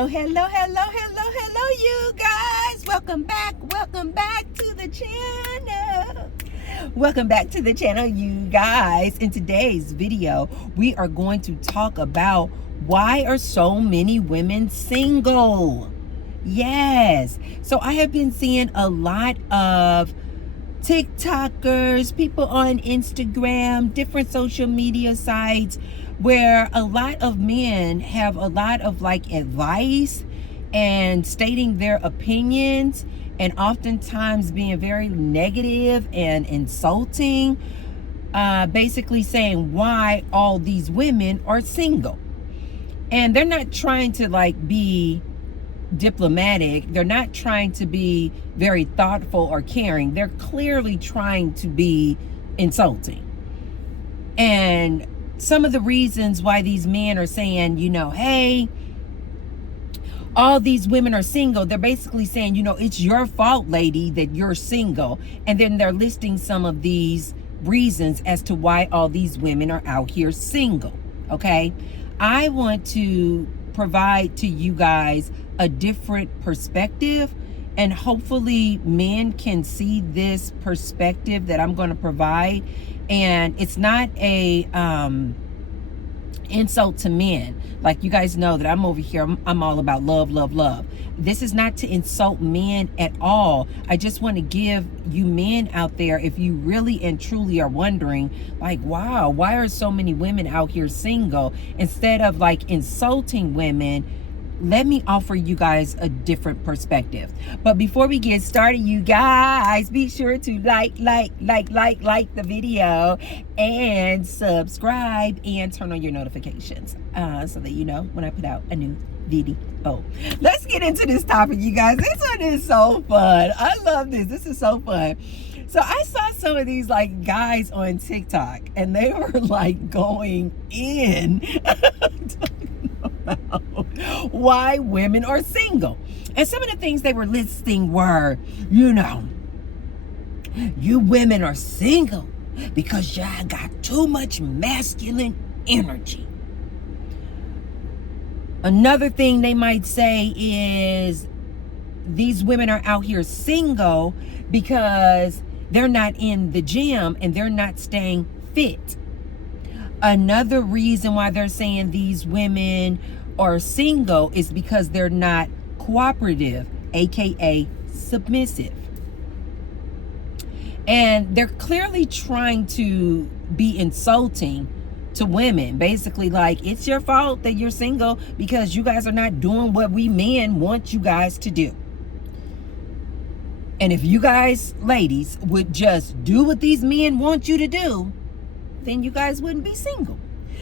Hello, you guys. Welcome back to the channel. Welcome back to the channel, you guys. In today's video, we are going to talk about why are so many women single? Yes. So I have been seeing a lot of TikTokers, people on Instagram, different social media sites where a lot of men have a lot of advice and stating their opinions and oftentimes being very negative and insulting, basically saying why all these women are single. And they're not trying to be diplomatic. They're not trying to be very thoughtful or caring. They're clearly trying to be insulting. And some of the reasons why these men are saying, hey, all these women are single, they're basically saying, it's your fault, lady, that you're single. And then they're listing some of these reasons as to why all these women are out here single. Okay? I want to provide to you guys a different perspective, and hopefully men can see this perspective that I'm going to provide. And it's not a insult to men. Like, you guys know that I'm over here, I'm all about love, love, love. This is not to insult men at all. I just want to give you men out there, if you really and truly are wondering, wow, why are so many women out here single? Instead of insulting women, let me offer you guys a different perspective. But before we get started, you guys, be sure to like the video and subscribe and turn on your notifications so that you know when I put out a new video. Let's get into this topic, you guys. This one is so fun. I love this. This is so fun. So I saw some of these guys on TikTok, and they were going in about why women are single. And some of the things they were listing were, you women are single because y'all got too much masculine energy. Another thing they might say is these women are out here single because they're not in the gym and they're not staying fit. Another reason why they're saying these women are single is because they're not cooperative, aka submissive. And they're clearly trying to be insulting to women. Basically, it's your fault that you're single because you guys are not doing what we men want you guys to do. And if you guys, ladies, would just do what these men want you to do, then you guys wouldn't be single.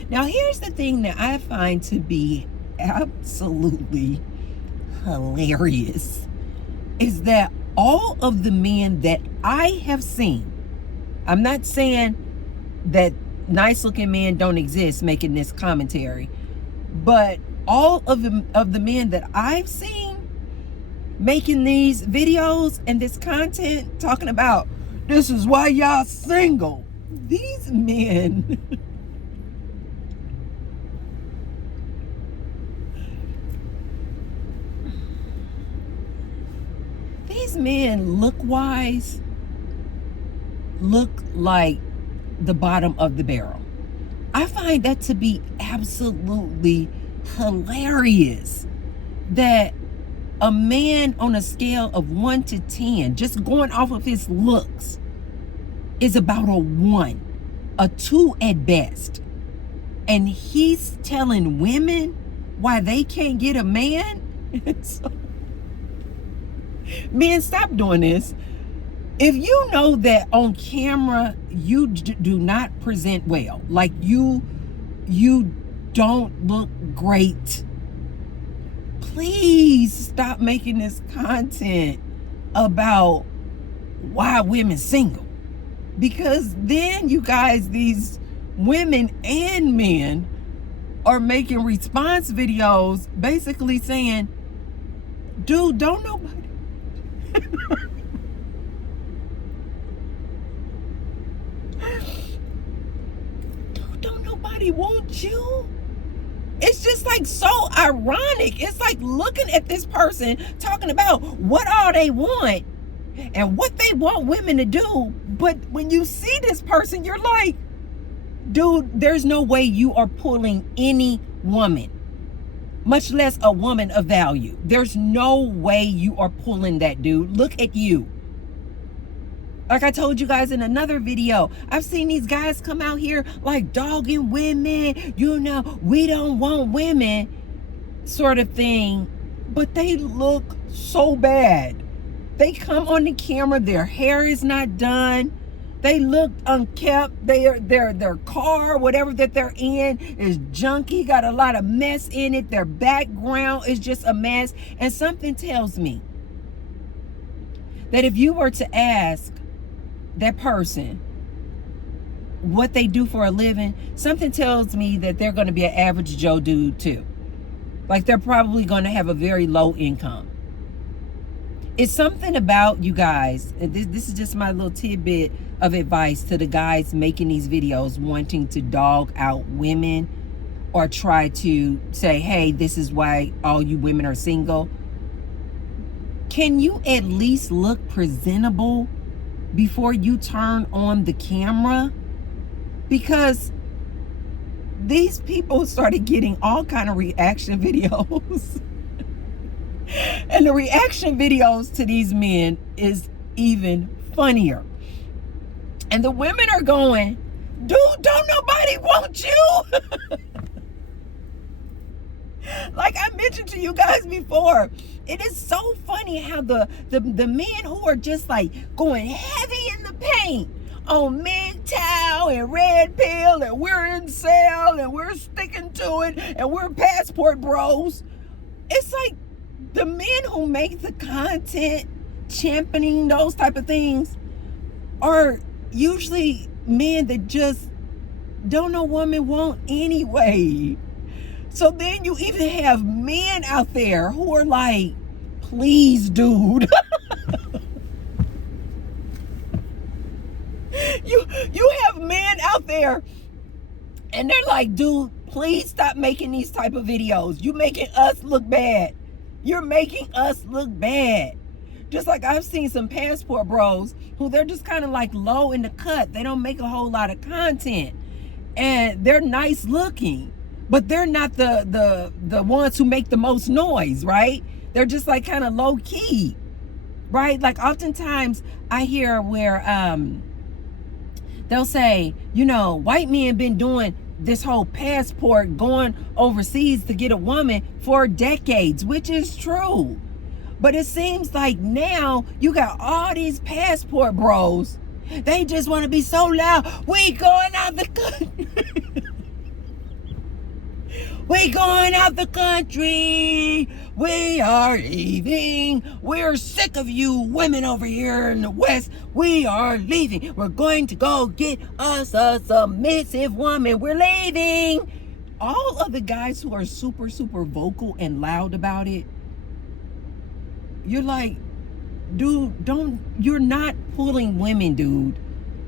Now, here's the thing that I find to be absolutely hilarious is that all of the men that I have seen, I'm not saying that nice looking men don't exist making this commentary, but all of the men that I've seen making these videos and this content talking about this is why y'all single, these men look-wise look like the bottom of the barrel. I find that to be absolutely hilarious that a man on a scale of 1 to 10, just going off of his looks, is about a 1, a 2 at best. And he's telling women why they can't get a man. So, men, stop doing this. If you know that on camera you do not present well, you don't look great, please stop making this content about why women single. Because then, you guys, these women and men are making response videos basically saying, dude, don't nobody don't nobody want you? It's just like so ironic. It's like looking at this person talking about what all they want and what they want women to do. But when you see this person, you're like, dude, there's no way you are pulling any woman, much less a woman of value. There's no way you are pulling that, dude. Look at you. Like I told you guys in another video, I've seen these guys come out here like dogging women, you know, we don't want women sort of thing, but they look so bad. They come on the camera, their hair is not done. They look unkept. Their car, whatever that they're in, is junky, got a lot of mess in it. Their background is just a mess. And something tells me that if you were to ask that person what they do for a living, something tells me that they're going to be an average Joe dude too. Like they're probably going to have a very low income. It's something about, you guys, this is just my little tidbit of advice to the guys making these videos wanting to dog out women or try to say, hey, this is why all you women are single. Can you at least look presentable before you turn on the camera? Because these people started getting all kind of reaction videos. And the reaction videos to these men is even funnier. And the women are going, dude, don't nobody want you. Like I mentioned to you guys before, it is so funny how the men who are just like going heavy in the paint on MGTOW and red pill and we're in cell and we're sticking to it and we're passport bros. It's like the men who make the content championing those type of things are usually men that just don't know women want anyway. So then you even have men out there who are like, please, dude. You have men out there and they're like, dude, please stop making these type of videos. You making us look bad. You're making us look bad. Just like I've seen some passport bros who they're just kind of like low in the cut. They don't make a whole lot of content. And they're nice looking. But they're not the ones who make the most noise, right? They're just like kind of low key, right? Like oftentimes I hear where they'll say, you know, white men been doing this whole passport going overseas to get a woman for decades, which is true. But it seems like now you got all these passport bros. They just want to be so loud. We going out the country. We going out the country. We are leaving. We're sick of you women over here in the West. We are leaving. We're going to go get us a submissive woman. We're leaving. All of the guys who are super, super vocal and loud about it, you're like, dude, you're not pulling women, dude.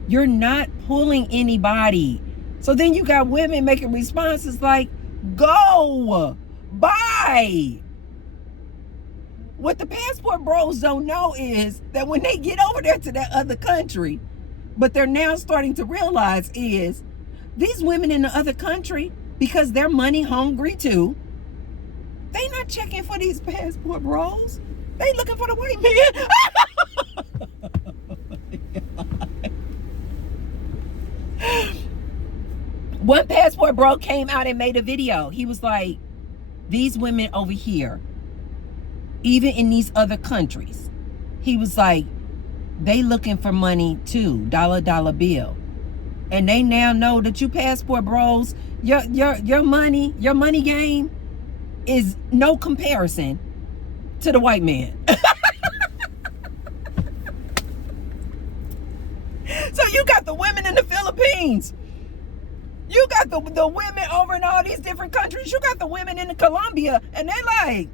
You're not pulling anybody. So then you got women making responses like, go, bye. What the passport bros don't know is that when they get over there to that other country, but they're now starting to realize is these women in the other country, because they're money hungry too, they not checking for these passport bros. They looking for the white man. One passport bro came out and made a video. He was like, these women over here, even in these other countries, he was like, they looking for money too, dollar bill. And they now know that you passport bros, your money game is no comparison to the white man. So you got the women in the Philippines. You got the women over in all these different countries. You got the women in Colombia, and they're like,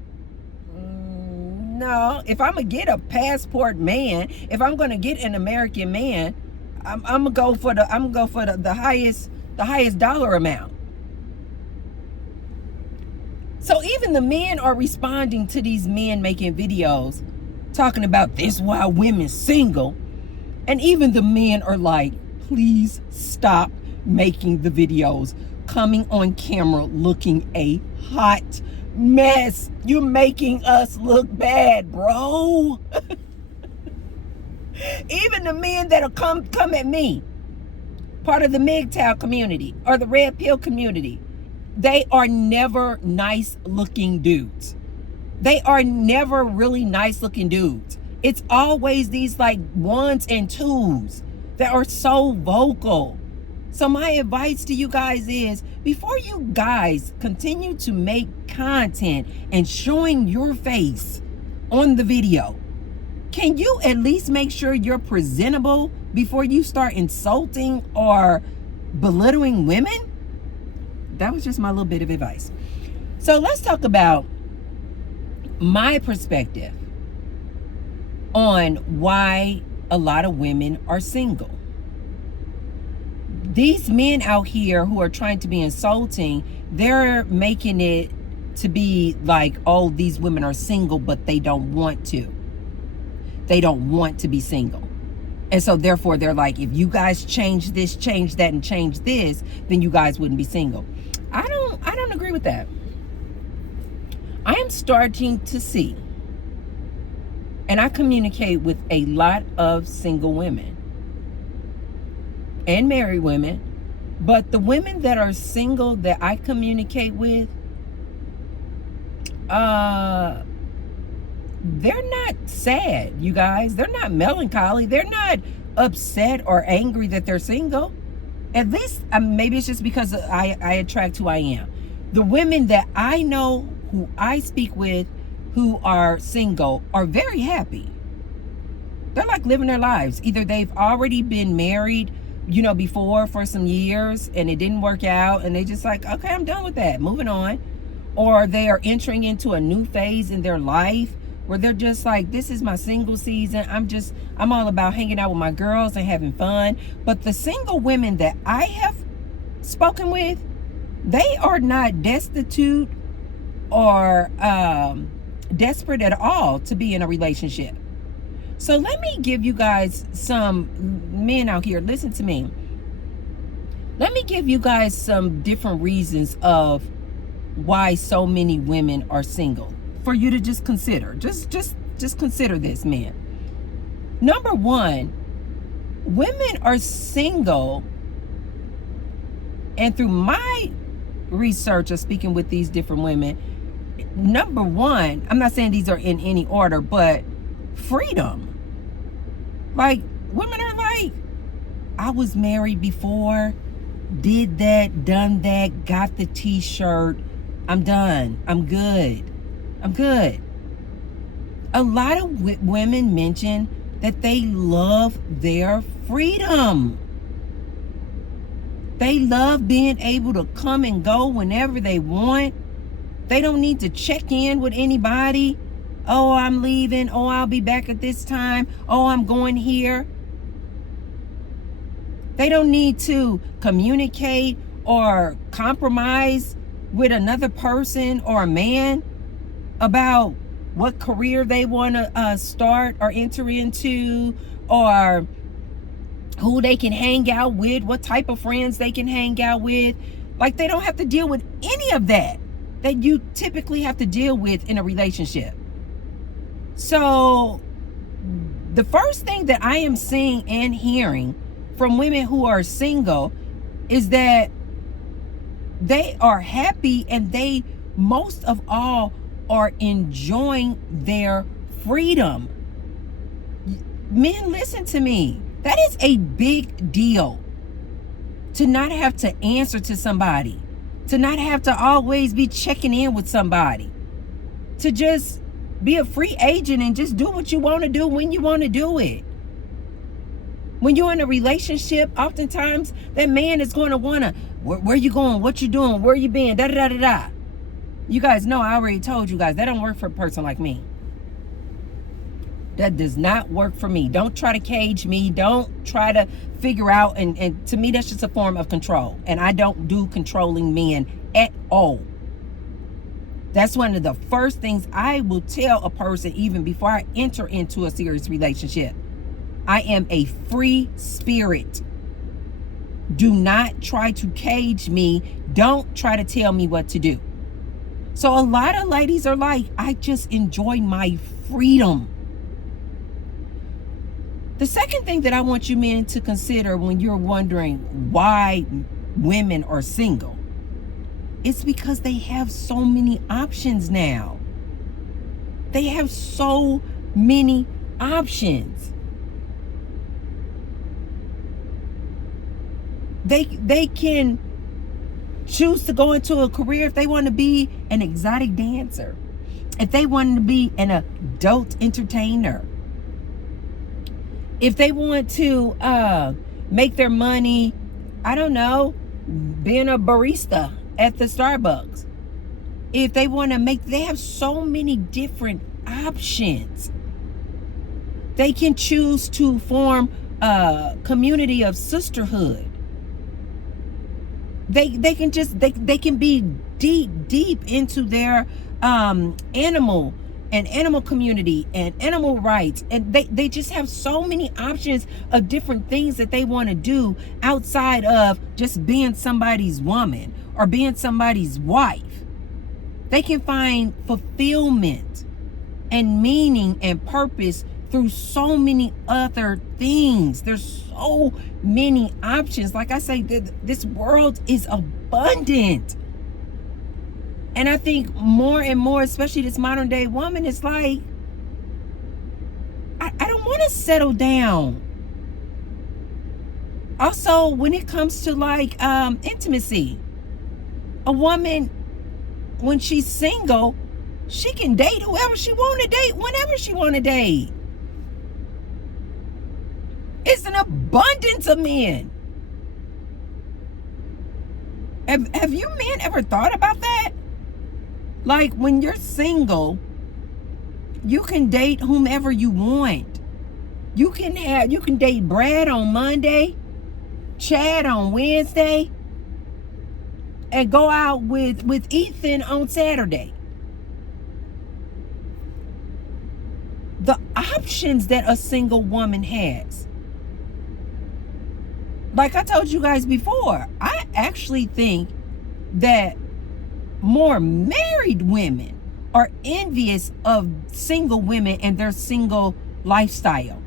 no, if I'm going to get a passport man, if I'm going to get an American man, I'm going to go for the highest dollar amount. even the men are responding to these men making videos talking about this why women single. And even the men are like, please stop making the videos, coming on camera looking a hot mess. You're making us look bad, bro. Even the men that'll come at me, part of the MGTOW community or the red pill community, they are never nice looking dudes. They are never really nice looking dudes. It's always these like ones and twos that are so vocal. So my advice to you guys is, before you guys continue to make content and showing your face on the video, can you at least make sure you're presentable before you start insulting or belittling women? That was just my little bit of advice. So let's talk about my perspective on why a lot of women are single. These men out here who are trying to be insulting, they're making it to be like, oh, these women are single, but they don't want to. They don't want to be single. And so therefore they're like, if you guys change this, change that, and change this, then you guys wouldn't be single. I don't agree with that. I am starting to see, and I communicate with a lot of single women and married women, but the women that are single that I communicate with, they're not sad, you guys. They're not melancholy. They're not upset or angry that they're single. At least maybe it's just because I attract who I am. The women that I know, who I speak with, who are single, are very happy. They're like living their lives. Either they've already been married, before for some years and it didn't work out, and they just like, okay, I'm done with that, moving on. Or they are entering into a new phase in their life where they're just like, this is my single season. I'm all about hanging out with my girls and having fun. But the single women that I have spoken with, they are not destitute or desperate at all to be in a relationship. So let me give you guys some men out here. Listen to me. Let me give you guys some different reasons of why so many women are single for you to just consider. Just consider this, man. Number one, women are single, and through my research of speaking with these different women, number one, I'm not saying these are in any order, but freedom. Like, women are like, I was married before, did that, done that, got the t-shirt, I'm done, I'm good. A lot of women mention that they love their freedom. They love being able to come and go whenever they want. They don't need to check in with anybody. Oh, I'm leaving. Oh, I'll be back at this time. Oh, I'm going here. They don't need to communicate or compromise with another person or a man about what career they want to start or enter into, or who they can hang out with, what type of friends they can hang out with. Like, they don't have to deal with any of that you typically have to deal with in a relationship. So the first thing that I am seeing and hearing from women who are single is that they are happy, and they most of all are enjoying their freedom. Men, listen to me. That is a big deal. To not have to answer to somebody, to not have to always be checking in with somebody, to just be a free agent and just do what you want to do when you want to do it. When you're in a relationship, oftentimes that man is going to want to, where you going, what you doing, where you been, da da da da da. You guys know, I already told you guys, that don't work for a person like me. That does not work for me. Don't try to cage me. Don't try to figure out. And to me, that's just a form of control. And I don't do controlling men at all. That's one of the first things I will tell a person even before I enter into a serious relationship. I am a free spirit. Do not try to cage me. Don't try to tell me what to do. So a lot of ladies are like, I just enjoy my freedom. The second thing that I want you men to consider when you're wondering why women are single, it's because they have so many options now. They have so many options. They can choose to go into a career if they want to be an exotic dancer, if they want to be an adult entertainer, if they want to make their money, I don't know, being a barista at the Starbucks. If they want to they have so many different options. They can choose to form a community of sisterhood. They can be deep into their animal community and animal rights, and they just have so many options of different things that they want to do outside of just being somebody's woman or being somebody's wife. They can find fulfillment and meaning and purpose through so many other things. There's so many options. Like I say, this world is abundant. And I think more and more, especially this modern day woman, is like, I don't want to settle down. Also, when it comes to like intimacy, a woman, when she's single, she can date whoever she want to date, whenever she want to date. It's an abundance of men. Have you men ever thought about that? Like, when you're single, you can date whomever you want. You can date Brad on Monday, Chad on Wednesday, and go out with Ethan on Saturday. The options that a single woman has. Like I told you guys before, I actually think that more married women are envious of single women and their single lifestyle.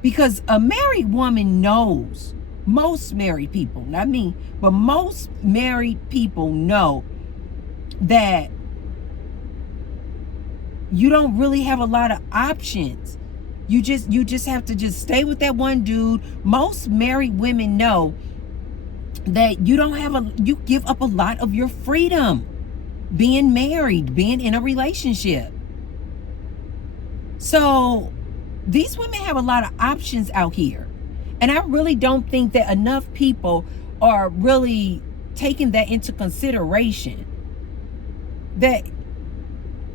Because a married woman knows, most married people, not me, but most married people know that you don't really have a lot of options. You just have to just stay with that one dude. Most married women know that you give up a lot of your freedom being married, being in a relationship. So these women have a lot of options out here. And I really don't think that enough people are really taking that into consideration. That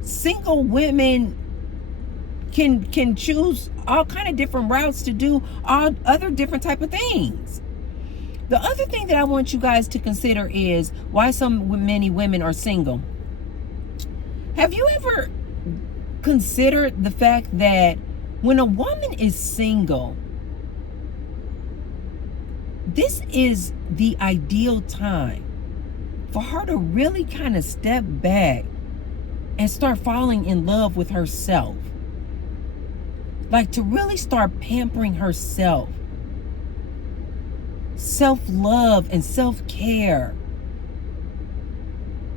single women can choose all kind of different routes to do all other different type of things. The other thing that I want you guys to consider is why many women are single. Have you ever considered the fact that when a woman is single, this is the ideal time for her to really kind of step back and start falling in love with herself? Like, to really start pampering herself. Self-love and self-care.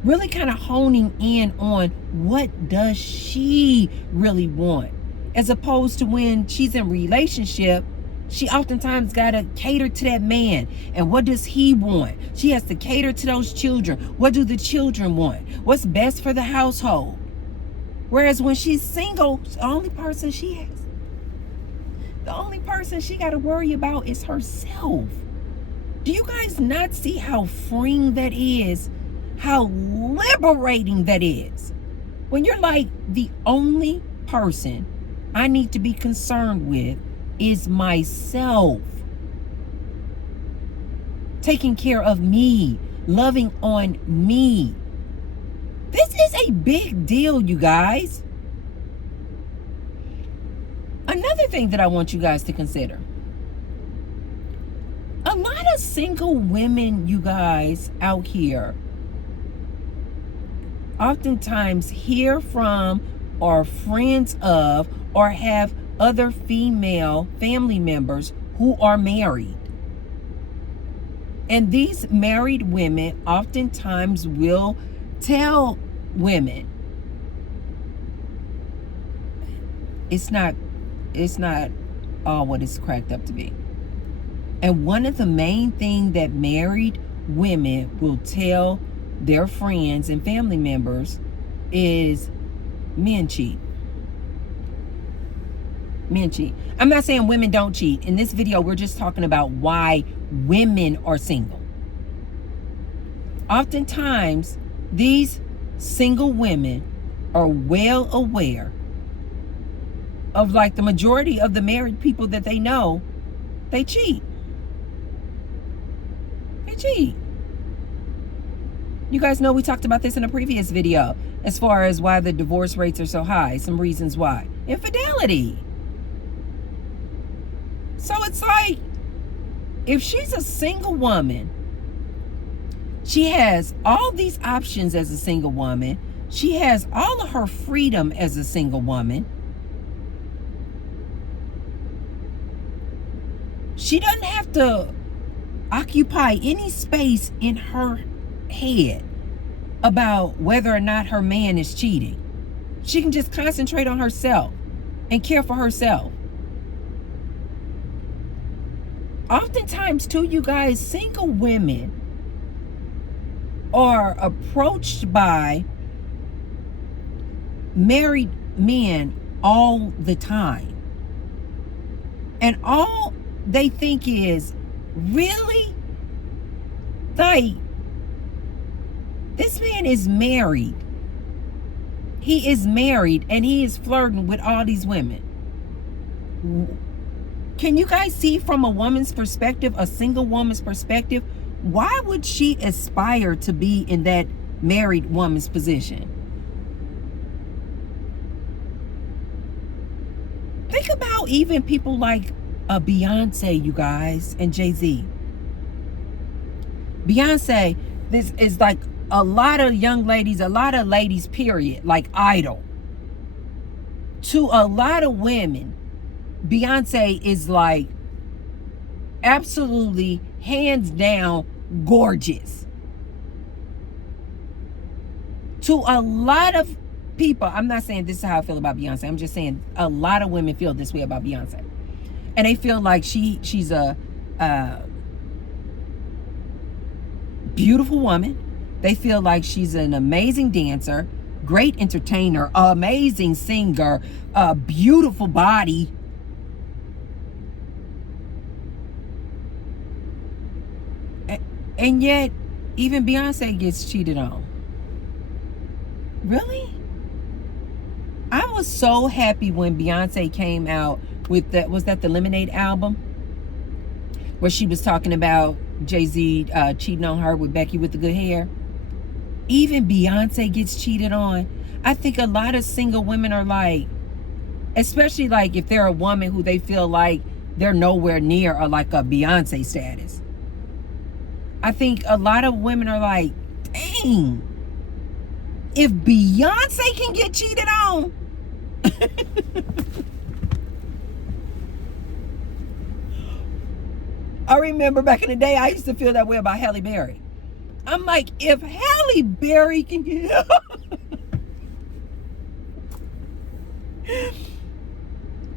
Really kind of honing in on what does she really want. As opposed to when she's in a relationship, she oftentimes got to cater to that man. And what does he want? She has to cater to those children. What do the children want? What's best for the household? Whereas when she's single, the only person she got to worry about is herself. Do you guys not see how freeing that is? How liberating that is? When you're like, the only person I need to be concerned with is myself. Taking care of me, loving on me. This is a big deal, you guys. Another thing that I want you guys to consider. A lot of single women, you guys, out here oftentimes hear from or friends of or have other female family members who are married. And these married women oftentimes will tell women, it's not all what it's cracked up to be. And one of the main things that married women will tell their friends and family members is men cheat. Men cheat. I'm not saying women don't cheat. In this video, we're just talking about why women are single. Oftentimes, these single women are well aware of, like, the majority of the married people that they know, they cheat. They cheat. You guys know we talked about this in a previous video as far as why the divorce rates are so high. Some reasons why. Infidelity. So it's like, if she's a single woman, she has all these options as a single woman. She has all of her freedom as a single woman. She doesn't have to occupy any space in her head about whether or not her man is cheating. She can just concentrate on herself and care for herself. Oftentimes, too, you guys, single women are approached by married men all the time. And all they think is, really? Like, this man is married. He is married and he is flirting with all these women. Can you guys see from a woman's perspective, a single woman's perspective, why would she aspire to be in that married woman's position? Think about even people like Beyonce, you guys, and Jay-Z. Beyonce, this is like a lot of young ladies, a lot of ladies, period, like idol. To a lot of women, Beyonce is like absolutely hands down gorgeous. To a lot of people, I'm not saying this is how I feel about Beyonce. I'm just saying a lot of women feel this way about Beyonce. And they feel like she's a beautiful woman. They feel like she's an amazing dancer, great entertainer, amazing singer, a beautiful body. And yet, even Beyonce gets cheated on. Really? I was so happy when Beyonce came out with that, was that the Lemonade album? Where she was talking about Jay-Z cheating on her with Becky with the good hair. Even Beyonce gets cheated on. I think a lot of single women are like, especially like if they're a woman who they feel like they're nowhere near or like a Beyonce status. I think a lot of women are like, dang, if Beyonce can get cheated on, I remember back in the day, I used to feel that way about Halle Berry. I'm like, if Halle Berry can get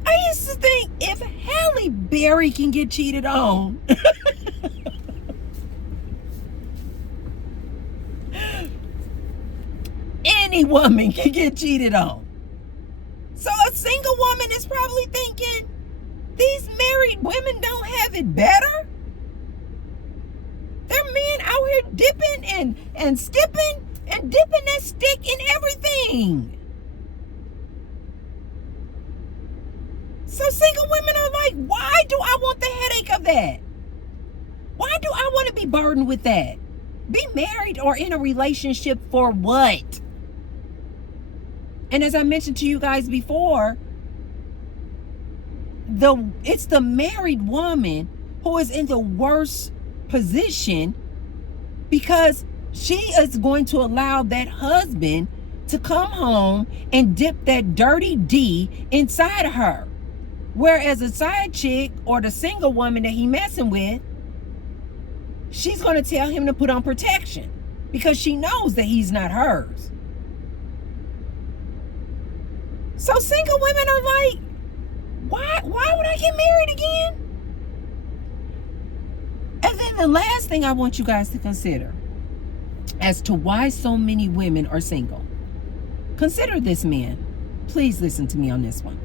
I used to think, if Halle Berry can get cheated on, any woman can get cheated on. So a single woman is probably thinking, these married women don't have it better. They're men out here dipping and skipping and dipping that stick in everything. So single women are like, why do I want the headache of that? Why do I want to be burdened with that? Be married or in a relationship for what? And as I mentioned to you guys before, it's the married woman who is in the worst position, because she is going to allow that husband to come home and dip that dirty D inside of her. Whereas a side chick or the single woman that he messing with, she's going to tell him to put on protection because she knows that he's not hers. So single women are like, why would I get married again? And then the last thing I want you guys to consider as to why so many women are single. Consider this, men. Please listen to me on this one.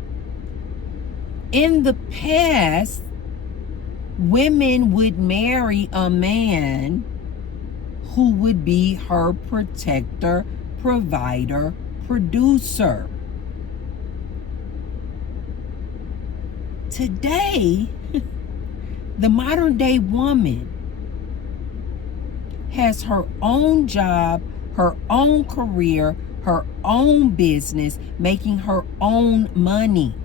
In the past, women would marry a man who would be her protector, provider, producer. Today, the modern day woman has her own job, her own career, her own business, making her own money.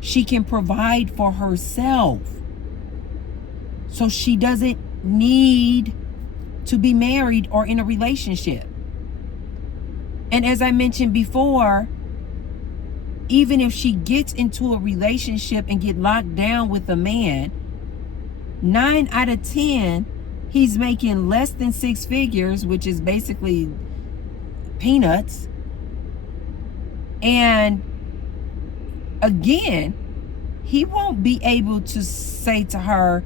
She can provide for herself. So she doesn't need to be married or in a relationship. And as I mentioned before, even if she gets into a relationship and get locked down with a man, 9 out of 10, he's making less than 6 figures, which is basically peanuts. And again, he won't be able to say to her,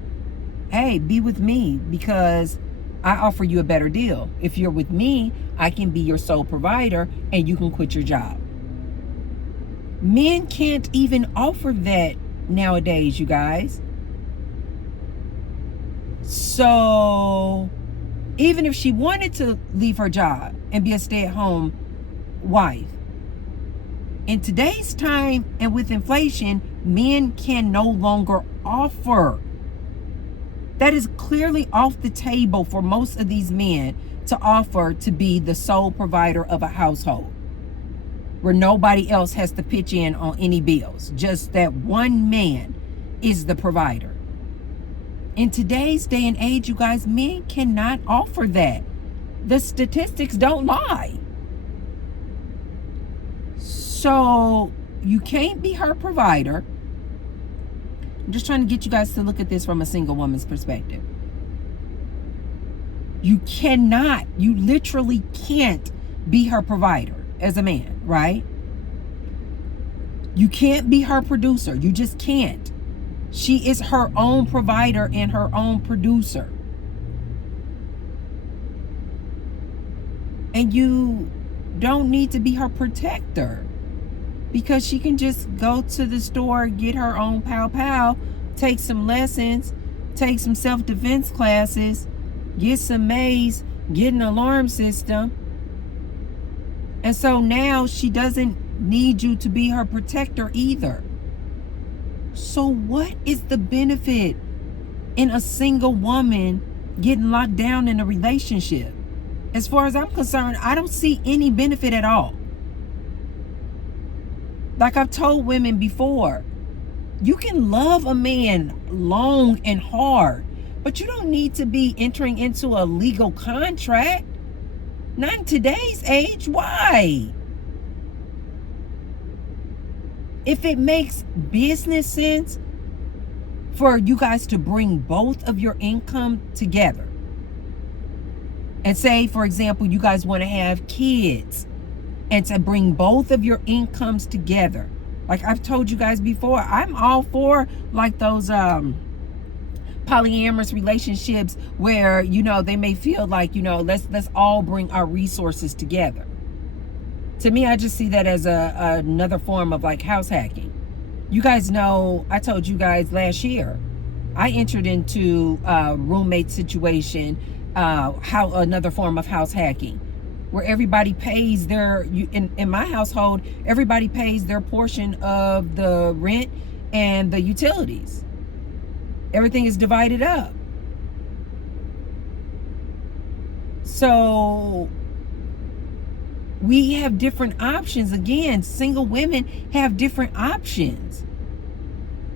hey, be with me because I offer you a better deal. If you're with me, I can be your sole provider and you can quit your job. Men can't even offer that nowadays, you guys. So even if she wanted to leave her job and be a stay-at-home wife, in today's time and with inflation, men can no longer offer. That is clearly off the table for most of these men to offer to be the sole provider of a household, where nobody else has to pitch in on any bills. Just that one man is the provider. In today's day and age, you guys, men cannot offer that. The statistics don't lie. So you can't be her provider. I'm just trying to get you guys to look at this from a single woman's perspective. You cannot, you literally can't be her provider as a man, right? You can't be her producer. You just can't. She is her own provider and her own producer. And you don't need to be her protector, because she can just go to the store, get her own pow, take some lessons, take some self-defense classes, get some maze, get an alarm system. And so now she doesn't need you to be her protector either. So what is the benefit in a single woman getting locked down in a relationship? As far as I'm concerned, I don't see any benefit at all. Like I've told women before, you can love a man long and hard, but you don't need to be entering into a legal contract. Not in today's age. Why? If it makes business sense for you guys to bring both of your income together, and say, for example, you guys want to have kids, and to bring both of your incomes together. Like I've told you guys before, I'm all for like those polyamorous relationships where, you know, they may feel like, you know, let's all bring our resources together. To me, I just see that as another form of like house hacking. You guys know, I told you guys last year, I entered into a roommate situation, another form of house hacking, where everybody pays in my household, everybody pays their portion of the rent and the utilities. Everything is divided up. So We have different options. Again, single women have different options.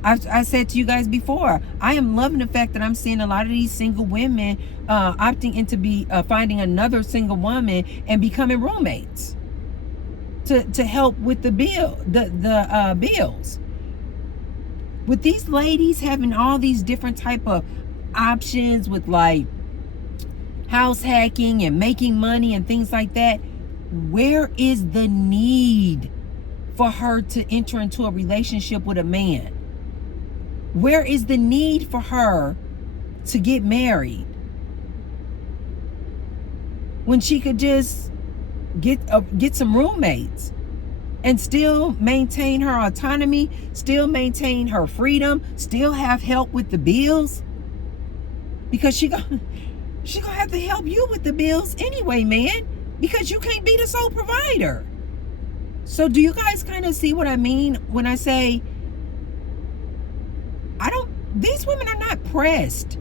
I said to you guys before, I am loving the fact that I'm seeing a lot of these single women opting into finding another single woman and becoming roommates to help with the bills. With these ladies having all these different type of options with like house hacking and making money and things like that, where is the need for her to enter into a relationship with a man? Where is the need for her to get married when she could just get some roommates and still maintain her autonomy, still maintain her freedom, still have help with the bills? Because she gonna have to help you with the bills anyway, man, because you can't be the sole provider. So do you guys kind of see what I mean when I say these women are not pressed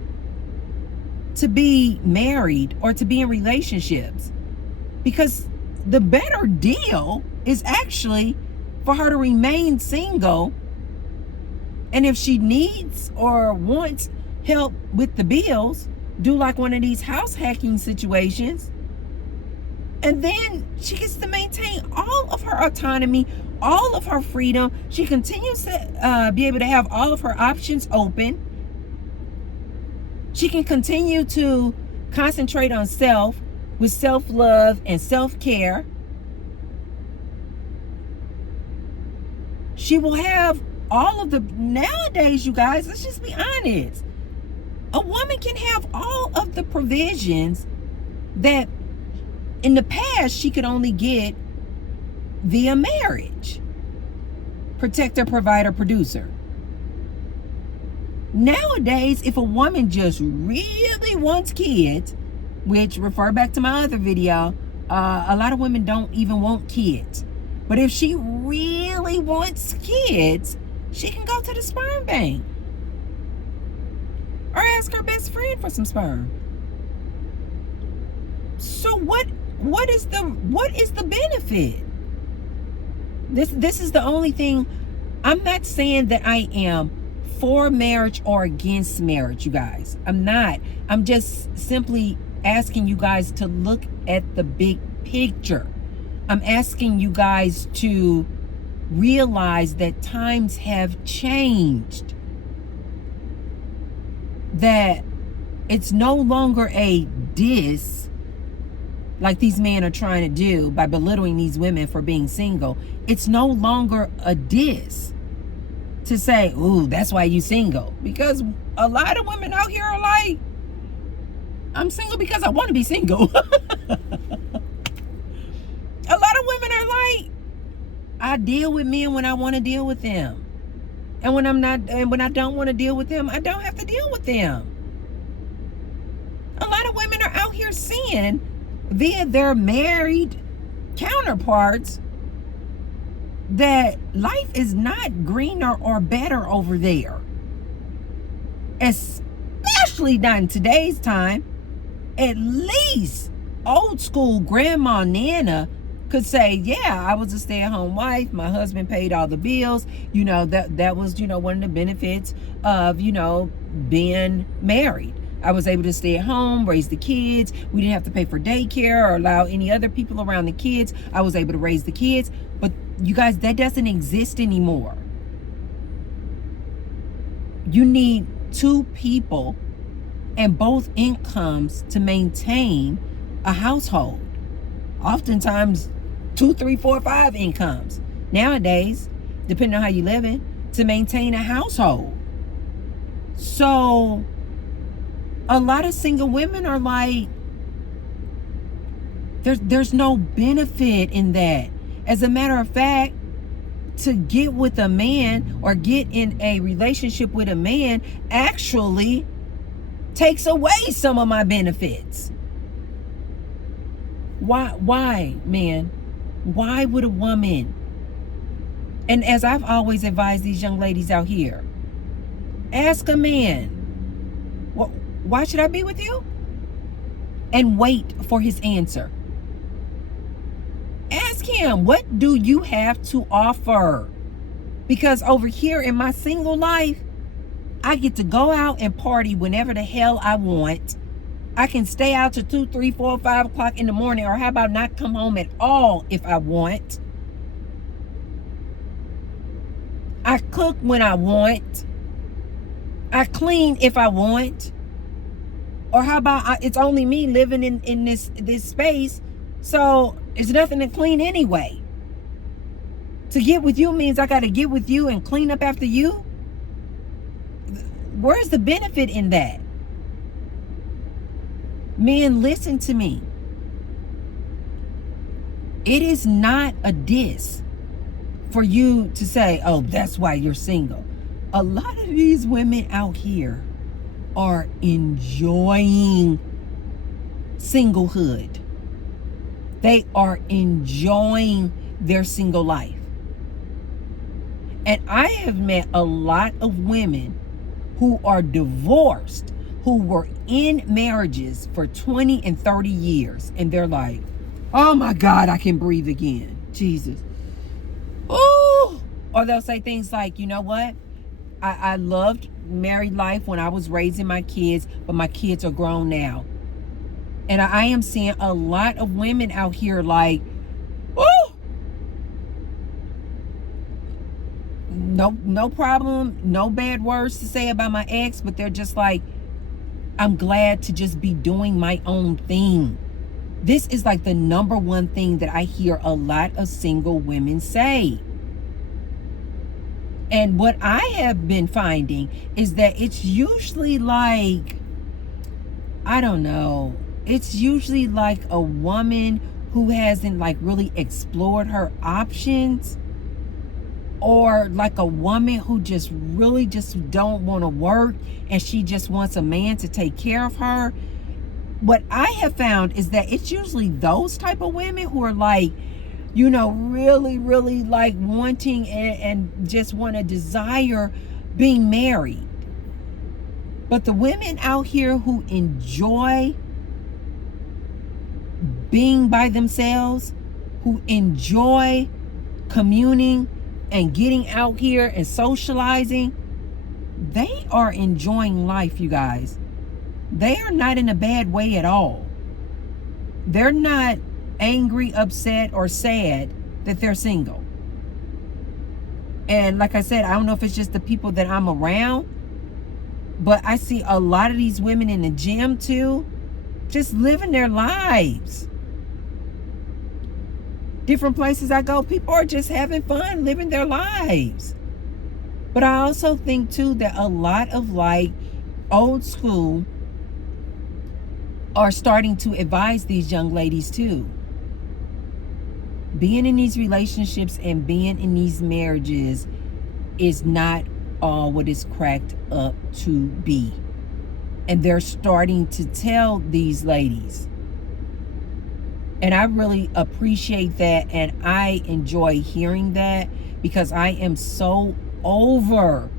to be married or to be in relationships, because the better deal is actually for her to remain single. And if she needs or wants help with the bills, do like one of these house hacking situations. And then she gets to maintain all of her autonomy, all of her freedom. She continues to be able to have all of her options open. She can continue to concentrate on self with self-love and self-care. She will have all of the, nowadays, you guys, let's just be honest. A woman can have all of the provisions that in the past she could only get via marriage. Protector, provider, producer. Nowadays, if a woman just really wants kids, which refer back to my other video, a lot of women don't even want kids. But if she really wants kids, she can go to the sperm bank or ask her best friend for some sperm. So what is the benefit? This is the only thing. I'm not saying that I am for marriage or against marriage, you guys. I'm not. I'm just simply asking you guys to look at the big picture. I'm asking you guys to realize that times have changed. That it's no longer a diss like these men are trying to do by belittling these women for being single. It's no longer a diss to say, ooh, that's why you single. Because a lot of women out here are like, I'm single because I want to be single. A lot of women are like, I deal with men when I want to deal with them. And when I don't want to deal with them, I don't have to deal with them. A lot of women are out here seeing via their married counterparts that life is not greener or better over there. Especially not in today's time. At least old school grandma Nana could say, yeah, I was a stay-at-home wife. My husband paid all the bills. You know, that was, one of the benefits of, being married. I was able to stay at home, raise the kids. We didn't have to pay for daycare or allow any other people around the kids. I was able to raise the kids. But you guys, that doesn't exist anymore. You need two people and both incomes to maintain a household. Oftentimes 2, 3, 4, 5 incomes. Nowadays, depending on how you live in, to maintain a household. So a lot of single women are like, there's no benefit in that. As a matter of fact, to get with a man or get in a relationship with a man actually takes away some of my benefits. Why, man? Why would a woman? And as I've always advised these young ladies out here, ask a man, why should I be with you? And wait for his answer. Ask him, what do you have to offer? Because over here in my single life, I get to go out and party whenever the hell I want. I can stay out to 2, 3, 4, 5 o'clock in the morning, or how about not come home at all if I want? I cook when I want. I clean if I want. Or how about it's only me living in this space, so there's nothing to clean anyway. To get with you means I got to get with you and clean up after you? Where's the benefit in that? Men, listen to me. It is not a diss for you to say, oh, that's why you're single. A lot of these women out here are enjoying singlehood. They are enjoying their single life. And I have met a lot of women who are divorced, who were in marriages for 20 and 30 years. And they're like, oh my God, I can breathe again. Jesus. Oh. Or they'll say things like, you know what? I loved married life when I was raising my kids, but my kids are grown now. And I am seeing a lot of women out here like, oh, no problem, no bad words to say about my ex, but they're just like, I'm glad to just be doing my own thing. This is like the number one thing that I hear a lot of single women say. And what I have been finding is that it's usually like, I don't know, it's usually like a woman who hasn't like really explored her options, or like a woman who just really just don't want to work and she just wants a man to take care of her. What I have found is that it's usually those type of women who are like, you know, really, really like wanting and just want to desire being married. But the women out here who enjoy being by themselves, who enjoy communing and getting out here and socializing, they are enjoying life, you guys. They are not in a bad way at all. They're not angry, upset, or sad that they're single. And like I said, I don't know if it's just the people that I'm around, but I see a lot of these women in the gym too, just living their lives. Different places I go, people are just having fun, living their lives. But I also think too that a lot of like old school are starting to advise these young ladies too. Being in these relationships and being in these marriages is not all what it's cracked up to be. And they're starting to tell these ladies. And I really appreciate that, and I enjoy hearing that, because I am so over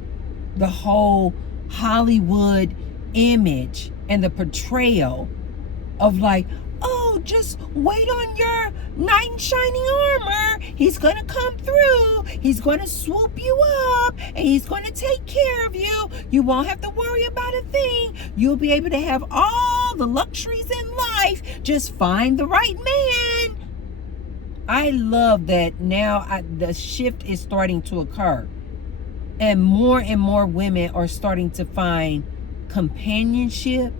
the whole Hollywood image and the portrayal of like, oh, just wait on your knight in shining armor. He's going to come through. He's going to swoop you up, and he's going to take care of you. You won't have to worry about a thing. You'll be able to have all the luxuries in life. Just find the right man. I love that now the shift is starting to occur. And more women are starting to find companionship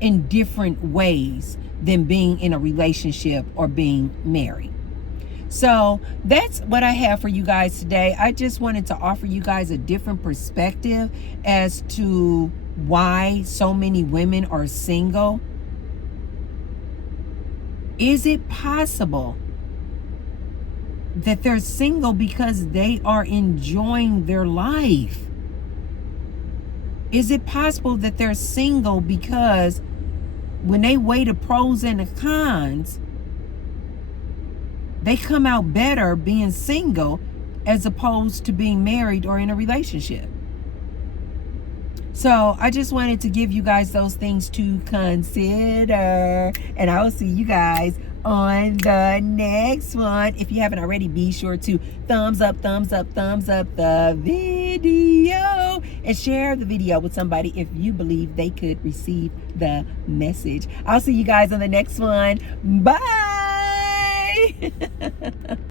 in different ways than being in a relationship or being married. So that's what I have for you guys today. I just wanted to offer you guys a different perspective as to why so many women are single. Is it possible that they're single because they are enjoying their life? Is it possible that they're single because when they weigh the pros and the cons, they come out better being single as opposed to being married or in a relationship? So I just wanted to give you guys those things to consider. And I will see you guys on the next one. If you haven't already, be sure to thumbs up the video and share the video with somebody if you believe they could receive the message. I'll see you guys on the next one. Bye.